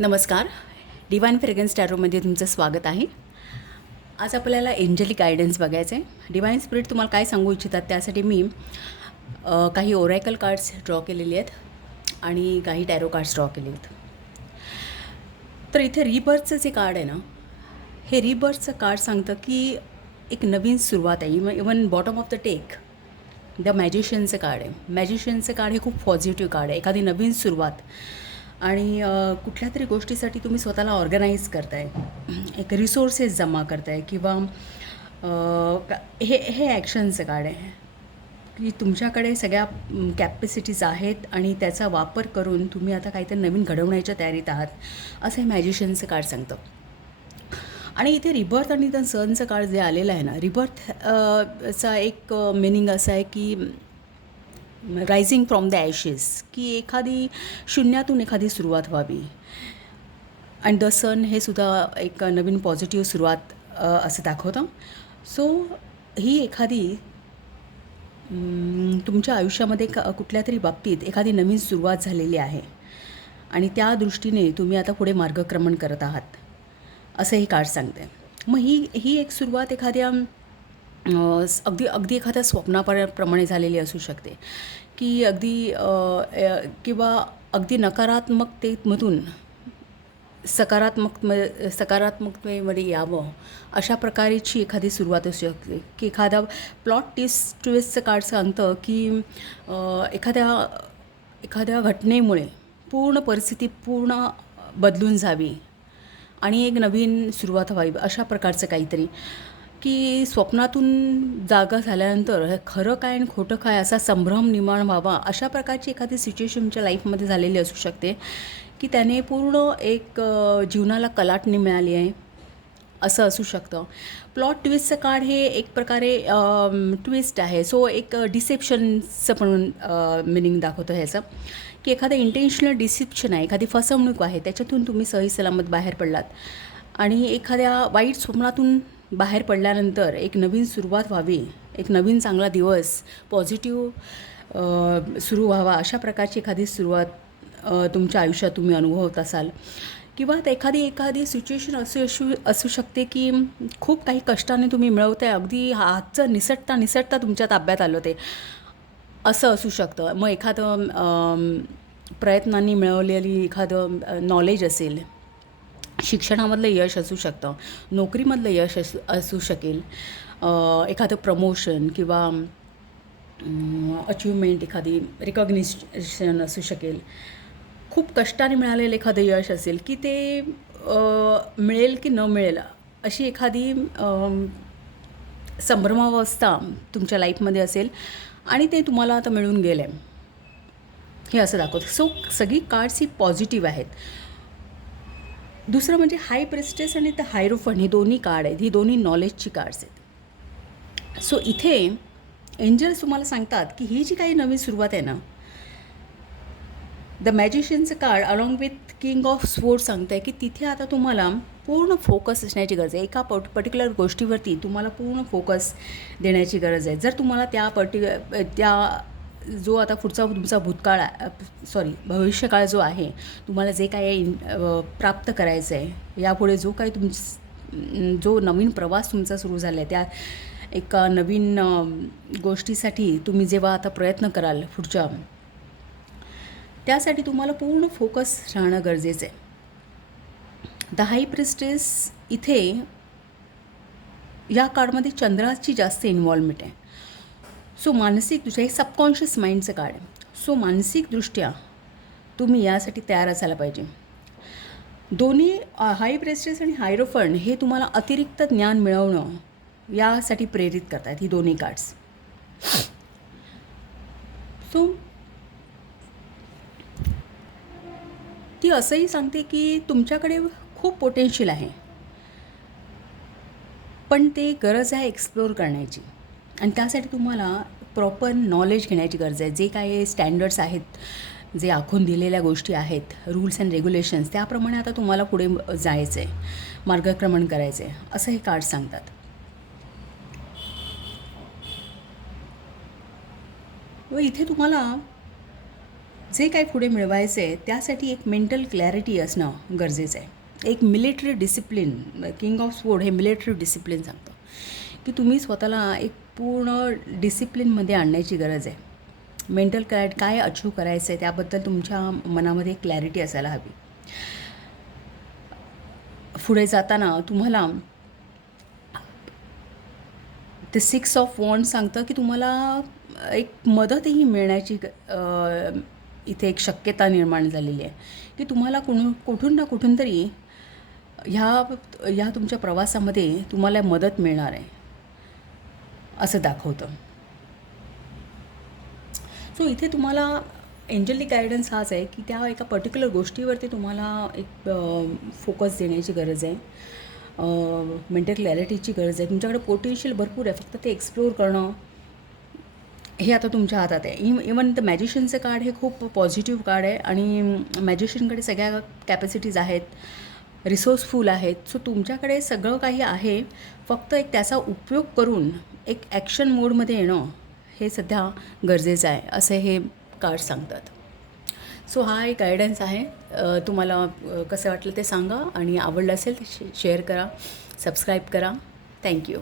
नमस्कार. Divine fragrance टॅरोमध्ये तुमचं स्वागत आहे. आज आपल्याला एंजलिक गायडन्स बघायचं आहे. डिवाइन स्पिरिट तुम्हाला काय सांगू इच्छितात त्यासाठी मी काही ओरॅकल कार्ड्स ड्रॉ केलेले आहेत आणि काही टॅरो कार्ड्स ड्रॉ केले आहेत. तर इथे रिबर्थचं जे कार्ड आहे ना, हे रिबर्थचं कार्ड सांगतं की एक नवीन सुरुवात आहे. Even bottom of the deck the मॅजिशियनचं कार्ड आहे. मॅजिशियनचं कार्ड हे खूप पॉझिटिव्ह कार्ड आहे. एखादी नवीन सुरुवात आणि कुठल्या तरी गोष्टीसाठी तुम्ही स्वतःला ऑर्गनाईज करताय, एक रिसोर्सेस जमा करताय किंवा हे ॲक्शनचं कार्ड आहे की तुमच्याकडे सगळ्या कॅपॅसिटीज आहेत आणि त्याचा वापर करून तुम्ही आता काहीतरी नवीन घडवण्याच्या तयारीत आहात, असं हे मॅजिशियनचं कार्ड सांगतं. आणि इथे रिबर्थ आणि द सनचं कार्ड जे आलेलं आहे ना, रिबर्थ चा एक मिनिंग असा आहे की रायझिंग फ्रॉम द ॲशेस, की एखादी शून्यातून एखादी सुरुवात व्हावी. आणि द सन हे सुद्धा एक नवीन पॉझिटिव्ह सुरुवात असं दाखवतं. सो ही एखादी तुमच्या आयुष्यामध्ये कुठल्या तरी बाबतीत एखादी नवीन सुरुवात झालेली आहे आणि त्या दृष्टीने तुम्ही आता पुढे मार्गक्रमण करत आहात, असं हे कार्ड सांगते. मग ही एक सुरुवात एखाद्या अगदी एखाद्या स्वप्नाप्रमाणे झालेली असू शकते, की अगदी किंवा अगदी नकारात्मकतेमधून सकारात्मकतेमध्ये यावं अशा प्रकारची एखादी सुरुवात असू शकते. की एखादा प्लॉट ट्विस्टचं कार्ड सांगतं की एखाद्या घटनेमुळे पूर्ण परिस्थिती पूर्ण बदलून जावी आणि एक नवीन सुरुवात व्हावी, अशा प्रकारचं काहीतरी. की स्वप्नातून जागा झाल्यानंतर हे खरं काय आणि खोटं काय असा संभ्रम निर्माण व्हावा, अशा प्रकारची एखादी सिच्युएशन तुमच्या लाईफमध्ये झालेली असू शकते की त्याने पूर्ण एक जीवनाला कलाटणी मिळाली आहे, असं असू शकतं. प्लॉट ट्विस्टचं कार्ड हे एक प्रकारे ट्विस्ट आहे. सो एक डिसेप्शनचं पण मिनिंग दाखवतं ह्याचं, की एखादं इंटेन्शनल डिसेप्शन आहे, एखादी फसवणूक आहे, त्याच्यातून तुम्ही सही सलामत बाहेर पडलात आणि एखाद्या वाईट स्वप्नातून बाहेर पडल्यानंतर एक नवीन सुरुवात व्हावी, एक नवीन चांगला दिवस पॉझिटिव्ह सुरू व्हावा, अशा प्रकारची एखादी सुरुवात तुमच्या आयुष्यात तुम्ही अनुभवत असाल. किंवा एखादी सिच्युएशन असू शकते की खूप काही कष्टाने तुम्ही मिळवताय, अगदी हातचं निसटता तुमच्या ताब्यात आलं ते, असं असू शकतं. मग एखादं प्रयत्नांनी मिळवलेली एखादं नॉलेज असेल, शिक्षणामधलं यश असू शकतं, नोकरीमधलं यश असू शकेल, एखादं प्रमोशन किंवा अचिव्हमेंट, एखादी रिकॉग्निशन असू शकेल. खूप कष्टाने मिळालेलं एखादं यश असेल की ते मिळेल की न मिळेल, अशी एखादी संभ्रमावस्था तुमच्या लाईफमध्ये असेल आणि ते तुम्हाला आता मिळून गेलं आहे, हे असं दाखवतं. सो सगळी कार्ड्स ही पॉझिटिव्ह आहेत. दुसरं म्हणजे हाय प्रिस्टेस आणि द हायरोफंट, ही दोन्ही कार्ड आहेत, ही दोन्ही नॉलेजची कार्ड्स आहेत. सो इथे एंजल्स तुम्हाला सांगतात की ही जी काही नवीन सुरुवात आहे ना, द मॅजिशियनचं card along with king of sword सांगतं आहे की तिथे आता तुम्हाला पूर्ण फोकस असण्याची गरज आहे. एका पर्टिक्युलर गोष्टीवरती तुम्हाला पूर्ण फोकस देण्याची गरज आहे. जर तुम्हाला त्या जो आता पुढचा तुमचा भविष्यकाळ जो आहे, तुम्हाला जे काय प्राप्त करायचं आहे, यापुढे जो नवीन प्रवास तुमचा सुरू झाला आहे, त्या एका नवीन गोष्टीसाठी तुम्ही जेव्हा आता प्रयत्न कराल पुढच्या, त्यासाठी तुम्हाला पूर्ण फोकस राहणं गरजेचं आहे. द हाय प्रिस्टेस इथे या कार्डमध्ये चंद्राची जास्त इन्व्हॉल्वमेंट आहे. सो मानसिकदृष्ट्या हे सबकॉन्शियस माइंडचं कार्ड आहे. सो मानसिकदृष्ट्या तुम्ही यासाठी तयार असायला पाहिजे. दोन्ही हाय प्रिस्टेस आणि हायरोफंट हे तुम्हाला अतिरिक्त ज्ञान मिळवणं यासाठी प्रेरित करतात, ही दोन्ही कार्ड्स. सो ती असंही सांगते की तुमच्याकडे खूप पोटेन्शियल आहे, पण ते गरज आहे एक्सप्लोअर करण्याची आणि त्यासाठी तुम्हाला प्रॉपर नॉलेज घेण्याची गरज आहे. जे काही स्टँडर्ड्स आहेत, जे आखून दिलेल्या गोष्टी आहेत, रूल्स अँड रेग्युलेशन्स, त्याप्रमाणे आता तुम्हाला पुढे जायचं आहे, मार्गक्रमण करायचं आहे, असं हे कार्ड सांगतात. व इथे तुम्हाला जे काही पुढे मिळवायचं आहे त्यासाठी एक मेंटल क्लॅरिटी असणं गरजेचं आहे. एक military discipline, king of sword हे मिलिटरी डिसिप्लिन सांगतं की तुम्ही स्वतःला एक पूर्ण डिसिप्लिनमध्ये आणण्याची गरज आहे. मेंटल काय अचीव करायचं आहे त्याबद्दल तुमच्या मनामध्ये क्लॅरिटी असायला हवी. पुढे जाताना तुम्हाला ते 6 ऑफ वॉन्ड्स सांगतं की तुम्हाला एक मदतही मिळण्याची इथे एक शक्यता निर्माण झालेली आहे की तुम्हाला कुठून ना कुठून तरी ह्या तुमच्या प्रवासामध्ये तुम्हाला मदत मिळणार आहे असं दाखवतं. सो इथे तुम्हाला एंजलिक गायडन्स हाच आहे की त्या एका पर्टिक्युलर गोष्टीवरती तुम्हाला एक फोकस देण्याची गरज आहे. मेंटल क्लॅरिटीची गरज आहे. तुमच्याकडे पोटेन्शियल भरपूर आहे, फक्त ते एक्सप्लोअर करणं हे आता तुमच्या हातात आहे. इवन द मॅजिशियनचं कार्ड हे खूप पॉझिटिव्ह कार्ड आहे आणि मॅजिशियनकडे सगळ्या कॅपॅसिटीज आहेत, रिसोर्सफुल आहेत. सो तुमच्याकडे सगळं काही आहे, फक्त एक त्याचा उपयोग करून एक ॲक्शन मोडमध्ये येणं हे सध्या गरजेचं आहे असं हे कार्ड सांगतात. सो हा एक गायडन्स आहे. तुम्हाला कसं वाटलं ते सांगा आणि आवडलं असेल तर शेअर करा, सबस्क्राईब करा. थँक्यू.